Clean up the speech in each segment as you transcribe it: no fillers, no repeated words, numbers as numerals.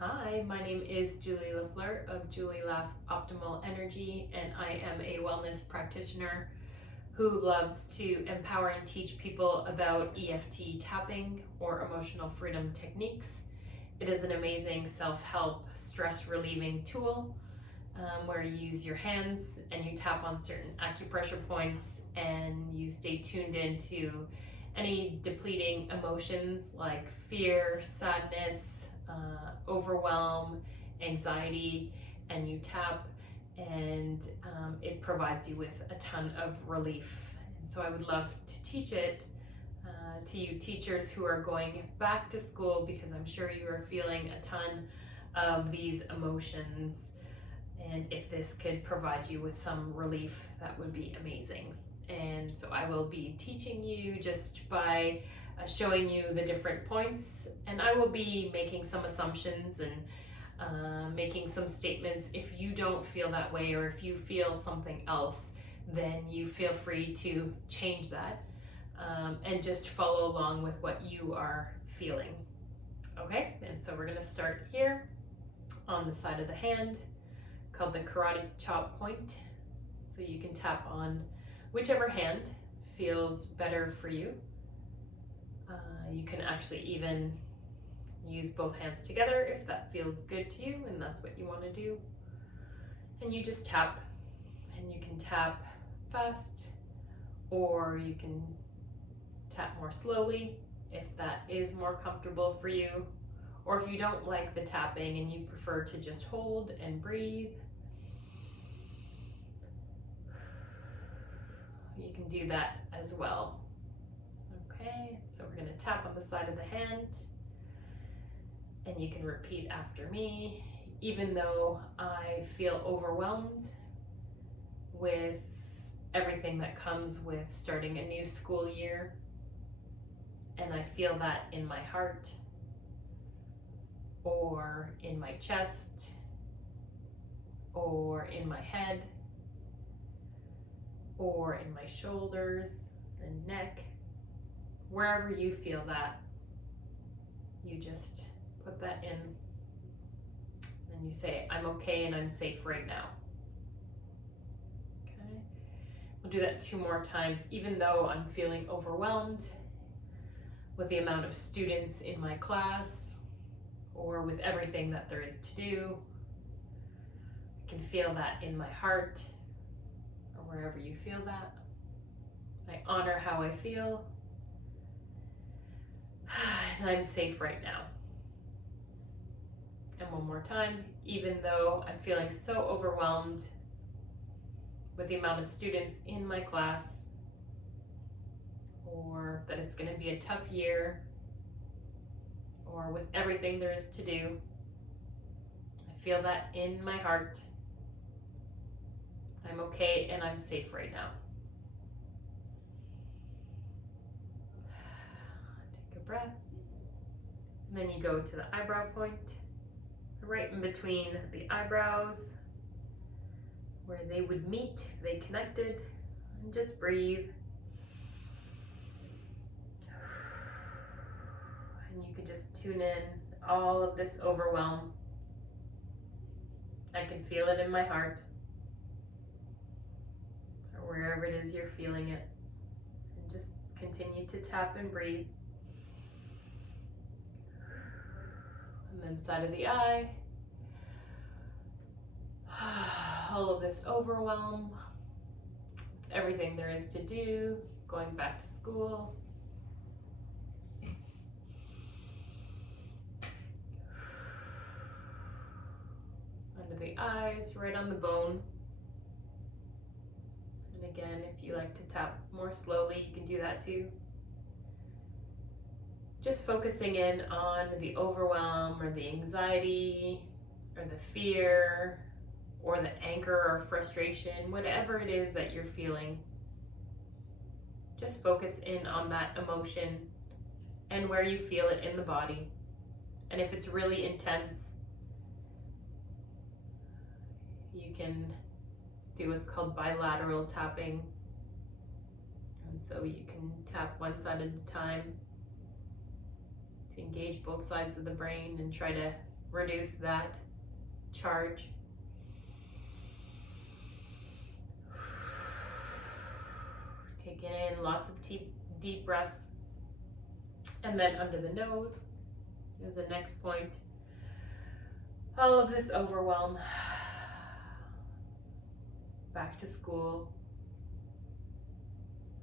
Hi, my name is Julie Lafleur of Julie Laf Optimal Energy, and I am a wellness practitioner who loves to empower and teach people about EFT tapping or emotional freedom techniques. It is an amazing self-help, stress-relieving tool where you use your hands and you tap on certain acupressure points and you stay tuned into any depleting emotions like fear, sadness, overwhelm, anxiety, and you tap and it provides you with a ton of relief. And so I would love to teach it to you teachers who are going back to school, because I'm sure you are feeling a ton of these emotions, and if this could provide you with some relief, that would be amazing. And so I will be teaching you just by showing you the different points, and I will be making some assumptions and making some statements. If you don't feel that way, or if you feel something else, then you feel free to change that and just follow along with what you are feeling. Okay, and so we're going to start here on the side of the hand, called the karate chop point. So you can tap on whichever hand feels better for you. You can actually even use both hands together if that feels good to you and that's what you want to do. And you just tap, and you can tap fast or you can tap more slowly if that is more comfortable for you. Or if you don't like the tapping and you prefer to just hold and breathe, you can do that as well. Okay, so we're going to tap on the side of the hand, and you can repeat after me. Even though I feel overwhelmed with everything that comes with starting a new school year, and I feel that in my heart or in my chest or in my head or in my shoulders and neck, wherever you feel that, you just put that in and you say, I'm okay and I'm safe right now. Okay, we'll do that 2 more times. Even though I'm feeling overwhelmed with the amount of students in my class or with everything that there is to do, I can feel that in my heart or wherever you feel that. I honor how I feel, and I'm safe right now. And 1 more time. Even though I'm feeling so overwhelmed with the amount of students in my class, or that it's going to be a tough year, or with everything there is to do, I feel that in my heart. I'm okay and I'm safe right now. Take a breath. And then you go to the eyebrow point, right in between the eyebrows, where they would meet, they connected, and just breathe. And you can just tune in all of this overwhelm. I can feel it in my heart, or wherever it is you're feeling it. And just continue to tap and breathe. And then side of the eye, all of this overwhelm, everything there is to do, going back to school. Under the eyes, right on the bone. And again, if you like to tap more slowly, you can do that too. Just focusing in on the overwhelm or the anxiety or the fear or the anger or frustration, whatever it is that you're feeling. Just focus in on that emotion and where you feel it in the body. And if it's really intense, you can do what's called bilateral tapping. And so you can tap one side at a time to engage both sides of the brain and try to reduce that charge. Taking in lots of deep breaths. And then under the nose is the next point. All of this overwhelm. Back to school.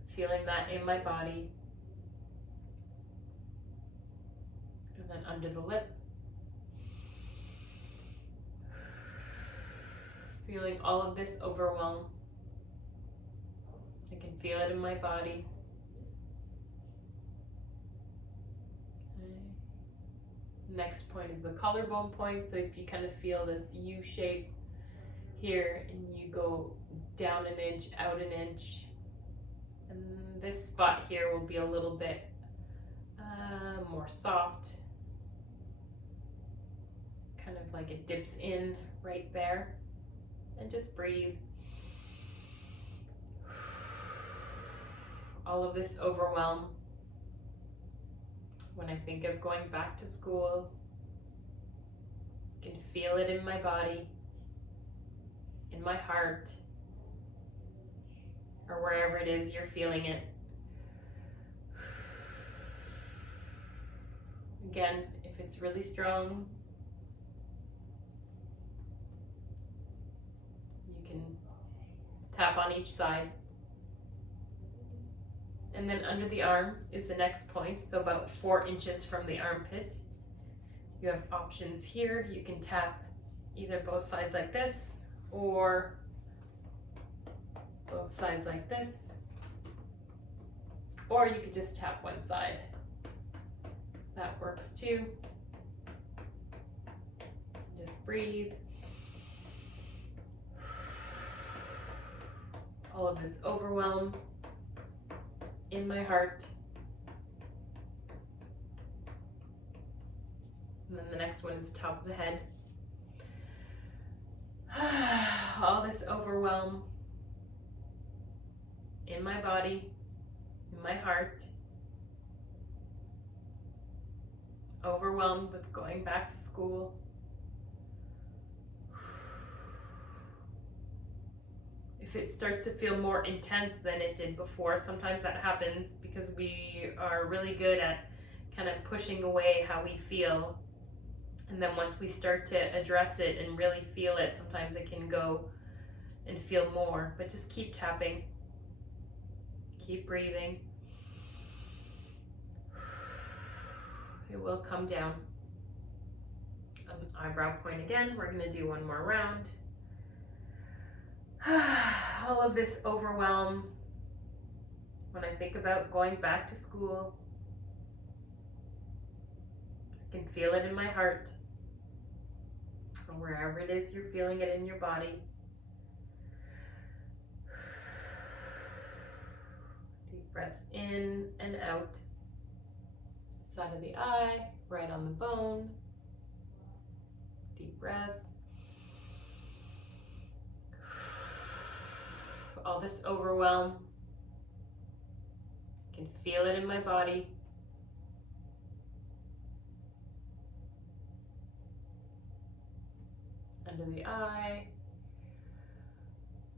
Feeling that in my body. And then under the lip. Feeling all of this overwhelm. I can feel it in my body. Okay. Next point is the collarbone point. So if you kind of feel this U shape here and you go down an inch, out an inch, and this spot here will be a little bit more soft. Kind of like it dips in right there. And just breathe. All of this overwhelm. When I think of going back to school, I can feel it in my body, in my heart, or wherever it is you're feeling it. Again, if it's really strong, you can tap on each side. And then under the arm is the next point, so about 4 inches from the armpit. You have options here. You can tap either both sides like this, or both sides like this, or you could just tap one side. That works too. Just breathe. All of this overwhelm in my heart. And then the next one is top of the head. All this overwhelm in my body, in my heart. Overwhelmed with going back to school. If it starts to feel more intense than it did before, sometimes that happens because we are really good at kind of pushing away how we feel. And then once we start to address it and really feel it, sometimes it can go and feel more. But just keep tapping. Keep breathing. It will come down. Eyebrow point again. We're going to do one more round. All of this overwhelm when I think about going back to school. I can feel it in my heart, or wherever it is you're feeling it in your body. Deep breaths in and out. Side of the eye, right on the bone. Deep breaths. All this overwhelm. I can feel it in my body. Under the eye.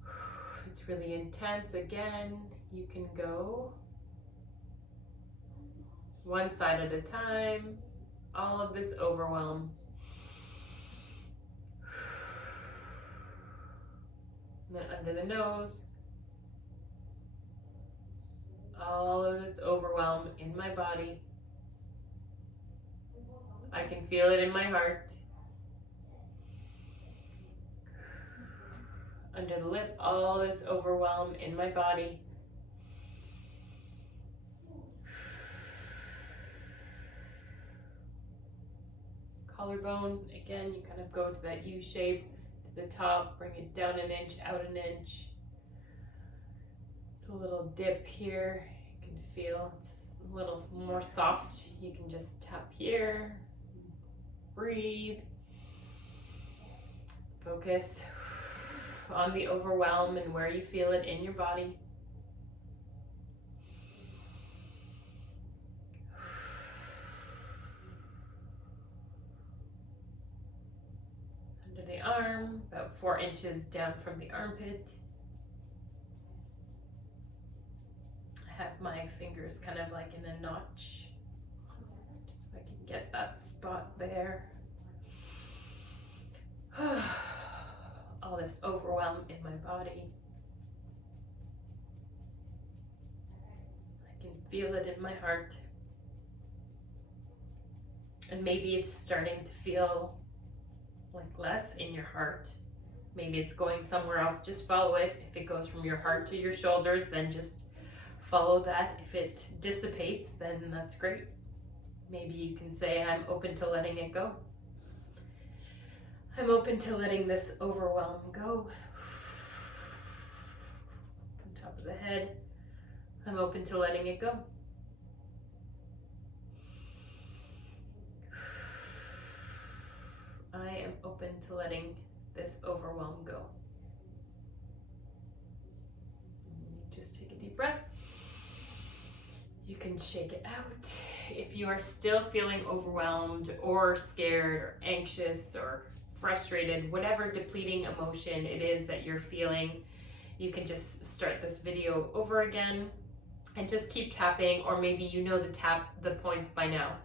If it's really intense, again, you can go one side at a time. All of this overwhelm. And then under the nose. All of this overwhelm in my body. I can feel it in my heart. Under the lip, all this overwhelm in my body. Collarbone, again, you kind of go to that U shape, to the top, bring it down an inch, out an inch. It's a little dip here. You can feel it's a little more soft. You can just tap here, breathe, focus on the overwhelm and where you feel it in your body. 4 inches down from the armpit. I have my fingers kind of like in a notch. Just if I can get that spot there. All this overwhelm in my body. I can feel it in my heart. And maybe it's starting to feel like less in your heart. Maybe it's going somewhere else. Just follow it. If it goes from your heart to your shoulders, then just follow that. If it dissipates, then that's great. Maybe you can say, I'm open to letting it go. I'm open to letting this overwhelm go. On top of the head, I'm open to letting it go. I am open to letting this overwhelm go. Just take a deep breath. You can shake it out. If you are still feeling overwhelmed or scared or anxious or frustrated, whatever depleting emotion it is that you're feeling, you can just start this video over again and just keep tapping, or maybe you know the points by now.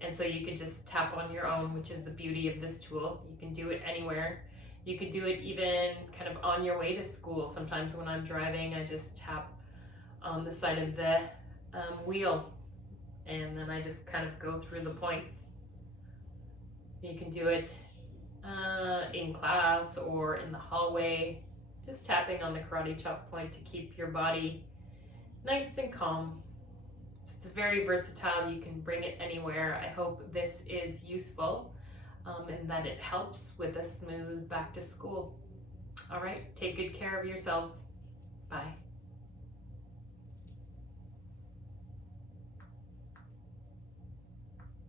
And so you could just tap on your own, which is the beauty of this tool. You can do it anywhere. You could do it even kind of on your way to school. Sometimes when I'm driving, I just tap on the side of the wheel, and then I just kind of go through the points. You can do it in class or in the hallway, just tapping on the karate chop point to keep your body nice and calm. So it's very versatile. You can bring it anywhere. I hope this is useful and that it helps with a smooth back to school. All right, take good care of yourselves. Bye.